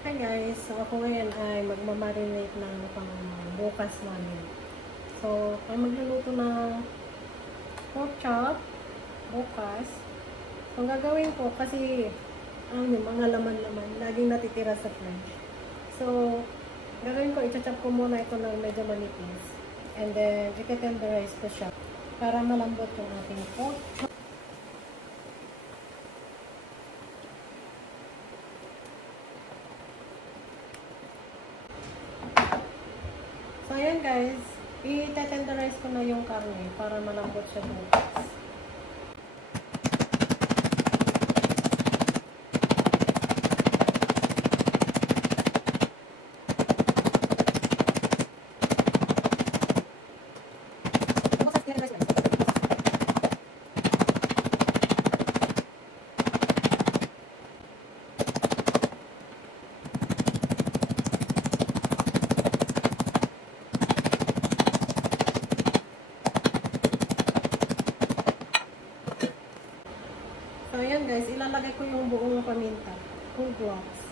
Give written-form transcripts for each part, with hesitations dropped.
Hi guys, so ako ngayon ay magmamarinate ng pang bukas namin. So, ay magluluto ng pork chop bukas. So, ang gagawin ko kasi yung mga laman-laman laging natitira sa fridge. So, gagawin ko, i-chop ko muna ito ng medyo manipis. And then, i-tenderize ko siya para malambot yung ating pork chop. So, ayan guys, i-tenderize ko na yung karne para malambot siya bukas. So, ayan guys, ilalagay ko yung buong paminta. Whole blocks.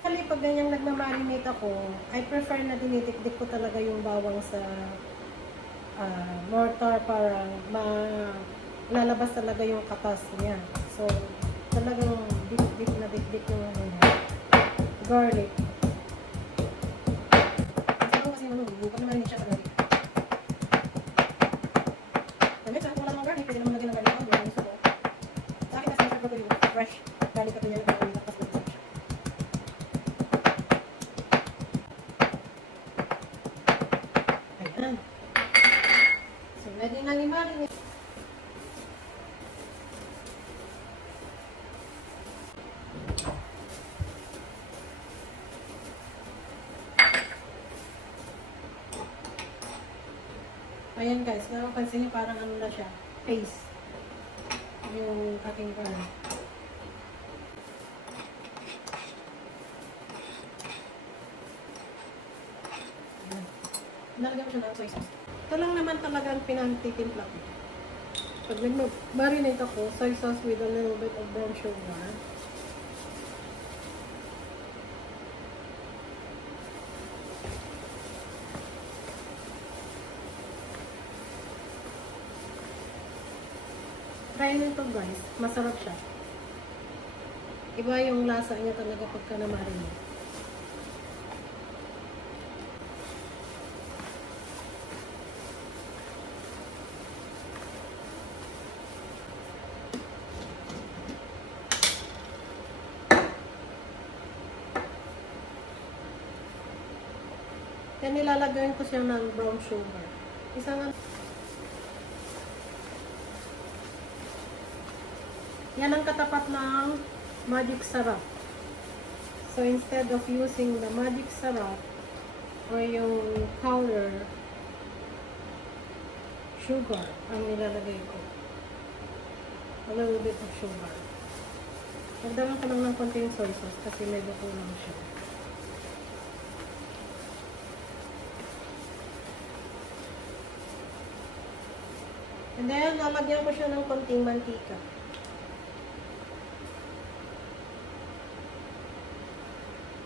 Actually, pag ganyang nagmamarinate ako, I prefer na dinitikdik ko talaga yung bawang sa mortar para lalabas talaga yung katas niya. So, talagang dip na dip yung ano niya. Garlic. Kasi pag na-marinate siya sa garlic. Damit, kung wala ng garlic, pwede naman lagyan ng garlic. Yung gusto ko. Sa akin kasi prefer ko yung fresh garlic at yung garlic. Tapos mag-isa siya. Ayan. So, ready na ni marinate. Ayan guys, napapansin niyo parang ano na siya, paste. Yung aking karne. Nalagyan ko siya ng soy sauce. Ito lang naman talaga ang pinantitimpla ko. Pag nag-marinate ako, soy sauce with a little bit of brown sugar. Try nyo ito guys, masarap siya. Iba yung lasa niya talaga pagka na-marinate. Then nilalagyan ko siya ng brown sugar. Isang yan ang katapat ng magic syrup. So, instead of using the magic syrup or yung powder, sugar ang nilalagay ko. A little bit of sugar. Nagdaman ko lang ng konting soy sauce kasi medyo kulang siya. And then, lalagyan ko siya ng konting mantika.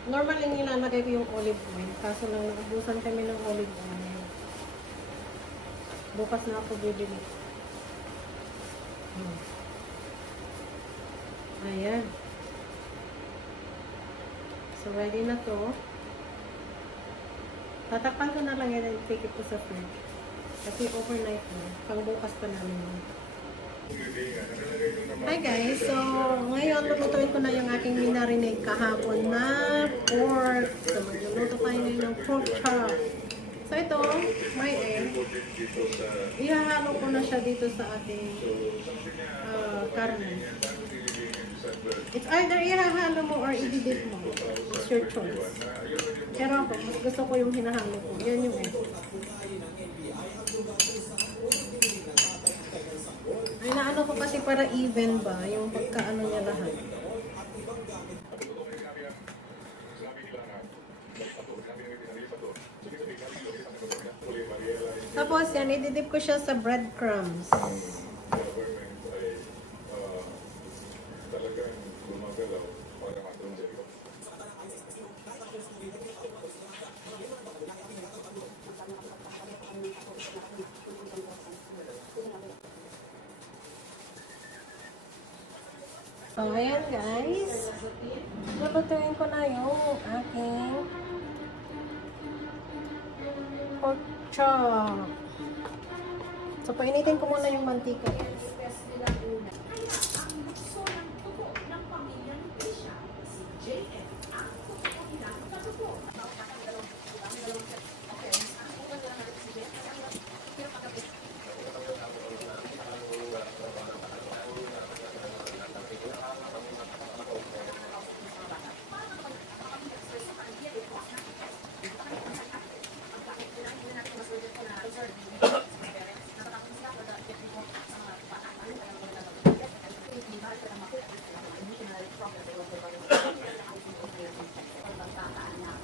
Normally, nilalagay ko yung olive oil. Kaso lang, naubusan kami ng olive oil. Bukas na ako bibili. Ayan. So, ready na to. Tatakpan ko na lang yan and take it to sa fridge. Kasi overnight na. Pang bukas pa namin yun. Hi guys! So, ngayon lulutuin ko na yung aking minarinate kahapon na pork. So, magluluto tayo ngayon ng pork chop. So, ito, may egg. Ihahalo ko na siya dito sa ating karne. It's either ihahalo mo or i-dip mo. It's your choice. Pero ako, mas gusto ko yung hinahalo ko. Yan yung egg. Ay, naano ko kasi para even ba yung pagkaano niya lahat. Tapos yan, ididip ko siya sa breadcrumbs. government ay talagang gumagalaw para matulungan. So, ayan guys. Lutuin ko na yung aking pork chop. So, painitin ko muna yung mantika.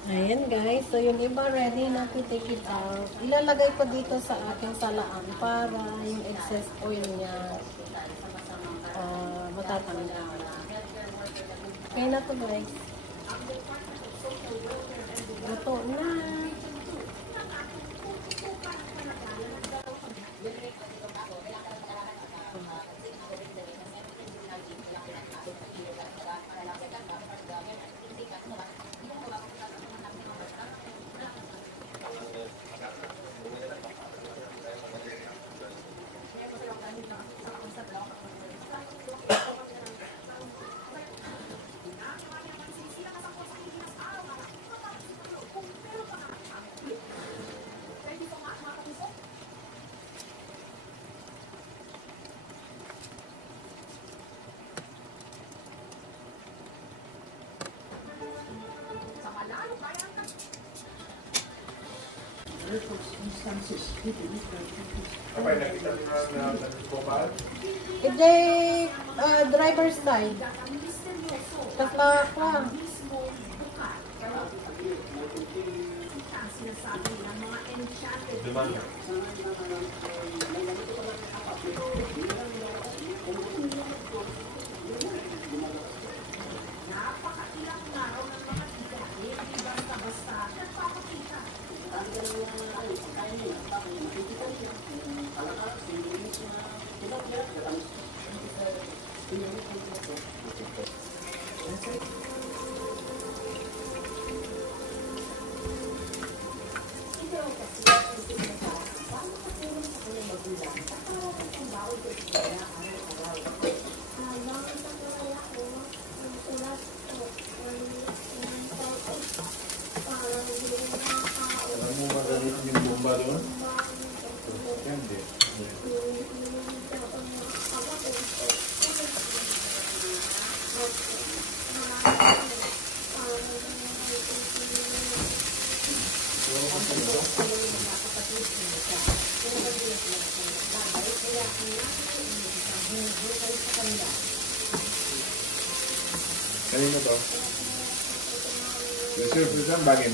Ayan guys, so yung iba ready na to take it out. Ilalagay ko dito sa aking salaan para yung excess oil niya matatanggal. Okay na to guys. Luto na. Apa yang kita lihat dari Bopal? Ito driver's side. Taklak lang. Di mana? Alam mo magalit yung bomba doon? Hindi. Kanino to? Reserve isang bagay.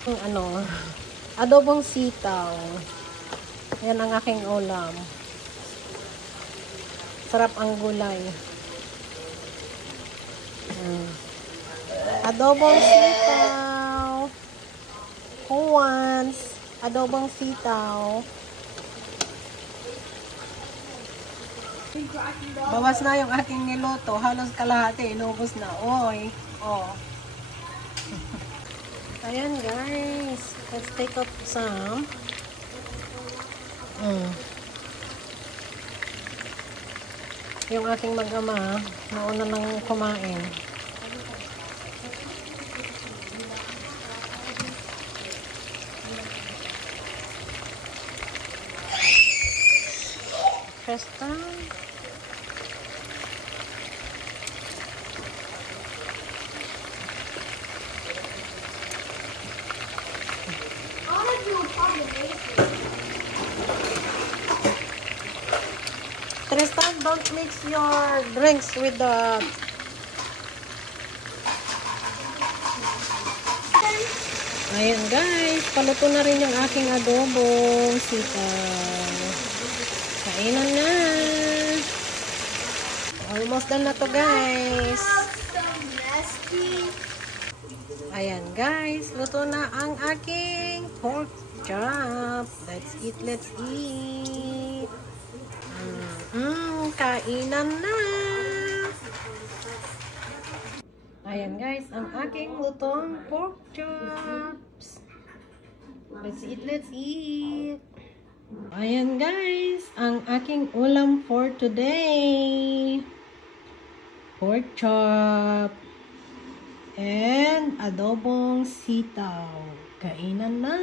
Ano, adobong sitaw. Yan ang aking ulam. Sarap ang gulay. Adobong sitaw. Who wants adobong sitaw? Bawas na yung aking niluto. Halos kalahati. Inubos na. Oy. Oh. Ayan guys. Let's take up some. Yung aking mag-ama, nauna nang kumain. First time. Tristan, don't mix your drinks with the... Ayan guys, paluto na rin yung aking adobong sitaw. Kainan na. Almost done na to guys. Ayan guys, luto na ang aking pork chop. Let's eat, let's eat. Kainan na. Ayan guys, ang aking lutong pork chops. Let's eat, let's eat. Ayan guys, ang aking ulam for today. Pork chop and adobong sitaw. Kainan na.